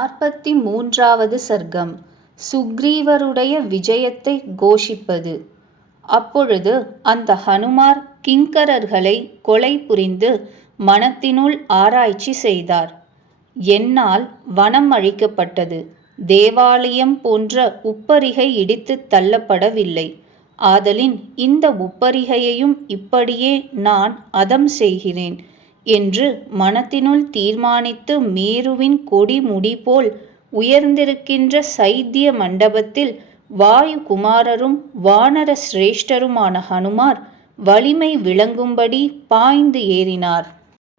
நாற்பத்தி மூன்றாவது சர்க்கம். சுக்ரீவருடைய விஜயத்தை கோஷிப்பது. அப்பொழுது அந்த ஹனுமார் கிங்கரர்களை கொலை புரிந்து மனத்தினுள் ஆராய்ச்சி செய்தார். என்னால் வனம் அழிக்கப்பட்டது. தேவாலயம் போன்ற உப்பரிகை இடித்துத் தள்ளப்படவில்லை. ஆதலின் இந்த உப்பரிகையையும் இப்படியே நான் அதம் செய்கிறேன். என்று மனத்தினுள் தீர்மானித்து மேருவின் கொடி முடிபோல் உயர்ந்திருக்கின்ற சைத்திய மண்டபத்தில் வாயு குமாரரும் வானர சிரேஷ்டருமான ஹனுமார் வலிமை விளங்கும்படி பாய்ந்து ஏறினார்.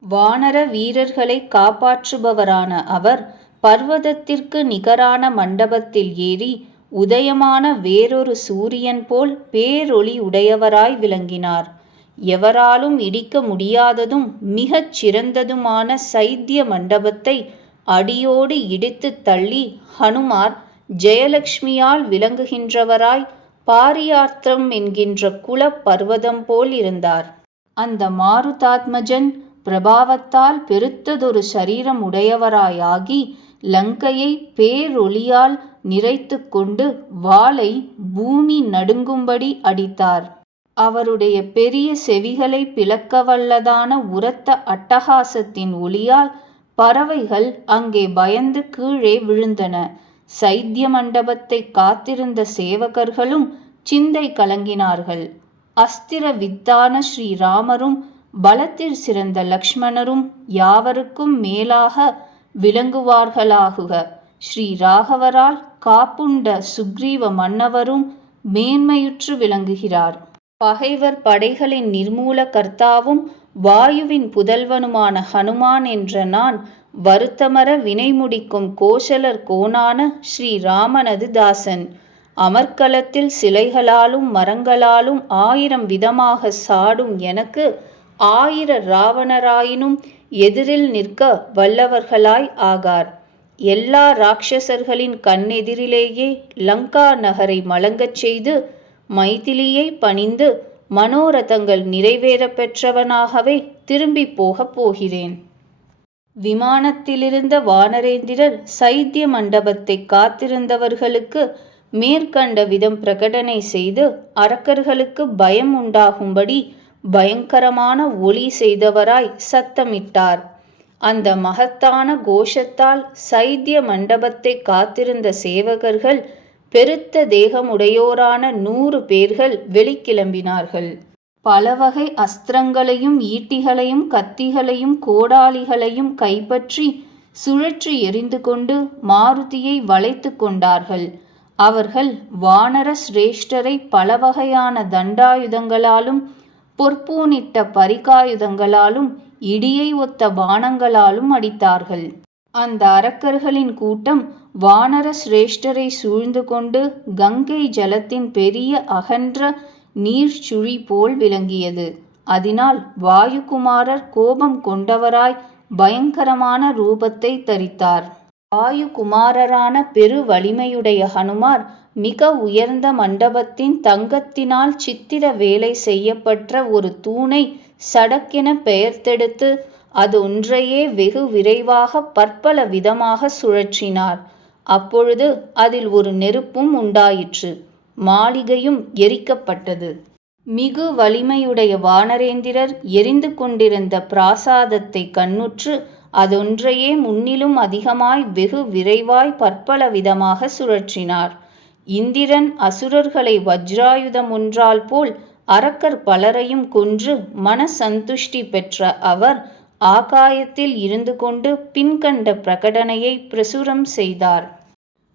வானர வீரர்களை காப்பாற்றுபவரான அவர் பர்வதத்திற்கு நிகரான மண்டபத்தில் ஏறி உதயமான வேறொரு சூரியன் போல் பேரொளி உடையவராய் விளங்கினார். எவராலும் இடிக்க முடியாததும் மிகச் சிறந்ததுமான சைத்திய மண்டபத்தை அடியோடு இடித்துத் தள்ளி ஹனுமார் ஜெயலக்ஷ்மியால் விளங்குகின்றவராய் பாரியார்த்தம் என்கின்ற குலப் பர்வதம் போல் இருந்தார். அந்த மாருதாத்மஜன் பிரபாவத்தால் பெருத்ததொரு சரீரம் உடையவராயாகி லங்கையை பேரொளியால் நிறைத்து கொண்டு வாளை பூமி நடுங்கும்படி அடித்தார். அவருடைய பெரிய செவிகளை பிளக்கவல்லதான உரத்த அட்டகாசத்தின் ஒளியால் பறவைகள் அங்கே பயந்து கீழே விழுந்தன. சைத்திய மண்டபத்தை காத்திருந்த சேவகர்களும் சிந்தை கலங்கினார்கள். அஸ்திர வித்தான ஸ்ரீராமரும் பலத்தில் சிறந்த லக்ஷ்மணரும் யாவருக்கும் மேலாக விளங்குவார்களாகுக. ஸ்ரீ ராகவரால் காப்புண்ட சுக்ரீவ மன்னவரும் மேன்மையுற்று விளங்குகிறார். பகைவர் படைகளின் நிர்மூல கர்த்தாவும் வாயுவின் புதல்வனுமான ஹனுமான் என்ற நான் வருத்தமர வினை முடிக்கும் கோசலர் கோனான ஸ்ரீராமனது தாசன். அமர்க்களத்தில் சிலைகளாலும் மரங்களாலும் ஆயிரம் விதமாக சாடும் எனக்கு ஆயிர ராவணராயினும் எதிரில் நிற்க வல்லவர்களாய் ஆகார். எல்லா ராட்சசர்களின் கண்ணெதிரிலேயே லங்கா நகரை மலங்கச் செய்து மைதிலியை பணிந்து மனோரதங்கள் நிறைவேறப் பெற்றவனாகவே திரும்பி போகப் போகிறேன். விமானத்திலிருந்த வானரேந்திரர் சைத்திய மண்டபத்தை காத்திருந்தவர்களுக்கு மேற்கண்ட விதம் பிரகடனை செய்து அரக்கர்களுக்கு பயம் உண்டாகும்படி பயங்கரமான ஒளி செய்தவராய் சத்தமிட்டார். அந்த மகத்தான கோஷத்தால் சைத்திய மண்டபத்தை காத்திருந்த சேவகர்கள் பெருத்த தேகமுடையோரான நூறு பேர்கள் வெளிக்கிளம்பினார்கள். பலவகை அஸ்திரங்களையும் ஈட்டிகளையும் கத்திகளையும் கோடாலிகளையும் கைப்பற்றி சுழற்றி எறிந்து கொண்டு மாருதியை வளைத்து கொண்டார்கள். அவர்கள் வானர சிரேஷ்டரை பலவகையான தண்டாயுதங்களாலும் பொற்பூனிட்ட பரிகாயுதங்களாலும் இடியை ஒத்த பானங்களாலும் அடித்தார்கள். அந்த அரக்கர்களின் கூட்டம் வானர சிரேஷ்டரை சூழ்ந்து கொண்டு கங்கை ஜலத்தின் பெரிய அகன்ற நீர்ச்சுழி போல் விளங்கியது. அதனால் வாயுகுமாரர் கோபம் கொண்டவராய் பயங்கரமான ரூபத்தை தரித்தார். வாயுகுமாரரான பெரு வலிமையுடைய ஹனுமார் மிக உயர்ந்த மண்டபத்தின் தங்கத்தினால் சித்திர வேலை செய்யப்பட்ட ஒரு தூணை சடக்கென பெயர்த்தெடுத்து அதொன்றையே வெகு விரைவாக பற்பல விதமாக சுழற்றினார். அப்பொழுது அதில் ஒரு நெருப்பும் உண்டாயிற்று. மாளிகையும் எரிக்கப்பட்டது. மிகு வலிமையுடைய வானரேந்திரர் எரிந்து கொண்டிருந்த பிராசாதத்தை கண்ணுற்று அதொன்றையே முன்னிலும் அதிகமாய் வெகு விரைவாய் பற்பல விதமாக சுழற்றினார். இந்திரன் அசுரர்களை வஜ்ராயுதம் ஒன்றால் போல் அரக்கர் பலரையும் கொன்று மன சந்துஷ்டி பெற்ற அவர் ஆகாயத்தில் இருந்து கொண்டு பின்கண்ட பிரகடனையை பிரசுரம் செய்தார்.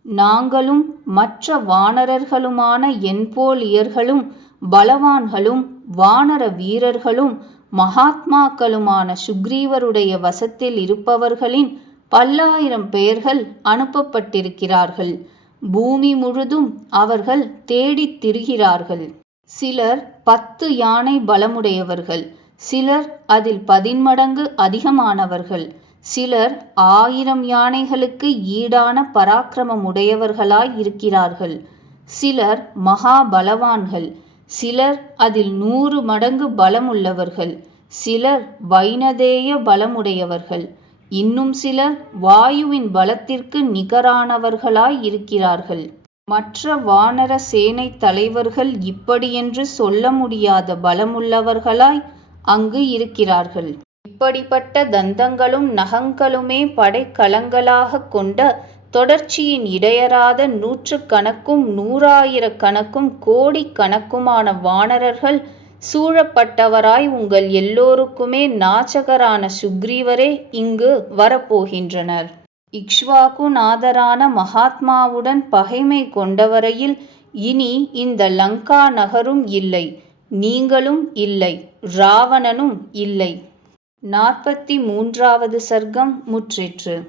நாங்களும் மற்ற வானரர்களுமான என்போலியர்களும் பலவான்களும் வானர வீரர்களும் மகாத்மாக்களுமான சுக்ரீவருடைய வசத்தில் இருப்பவர்களின் பல்லாயிரம் பெயர்கள் அனுப்பப்பட்டிருக்கிறார்கள். பூமி முழுதும் அவர்கள் தேடித் திரிகிறார்கள். சிலர் பத்து யானை பலமுடையவர்கள். சிலர் அதில் பதின்மடங்கு அதிகமானவர்கள். சிலர் ஆயிரம் யானைகளுக்கு ஈடான பராக்கிரமம் உடையவர்களாய் இருக்கிறார்கள். சிலர் மகா பலவான்கள் சிலர் அதில் நூறு மடங்கு பலமுள்ளவர்கள். சிலர் வைனதேய பலமுடையவர்கள். இன்னும் சிலர் வாயுவின் பலத்திற்கு நிகரானவர்களாய் இருக்கிறார்கள். மற்ற வானர சேனை தலைவர்கள் இப்படியென்று சொல்ல முடியாத பலமுள்ளவர்களாய் அங்கு இருக்கிறார்கள். இப்படிப்பட்ட தந்தங்களும் நகங்களுமே படைக்கலங்களாக கொண்ட தொடர்ச்சியின் இடையறாத நூற்றுக்கணக்கும் நூறாயிரக்கணக்கும் கோடிக்கணக்குமான வானரர்கள் சூழப்பட்டவராய் உங்கள் எல்லோருக்குமே நாச்சகரான சுக்ரீவரே இங்கு வரப்போகின்றனர். இக்ஷ்வாகு நாதரான மகாத்மாவுடன் பகைமை கொண்டவரையில் இனி இந்த லங்கா நகரும் இல்லை. நீங்களும் இல்லை ராவணனும் இல்லை. நாற்பத்தி மூன்றாவது சர்க்கம் முற்றிற்று.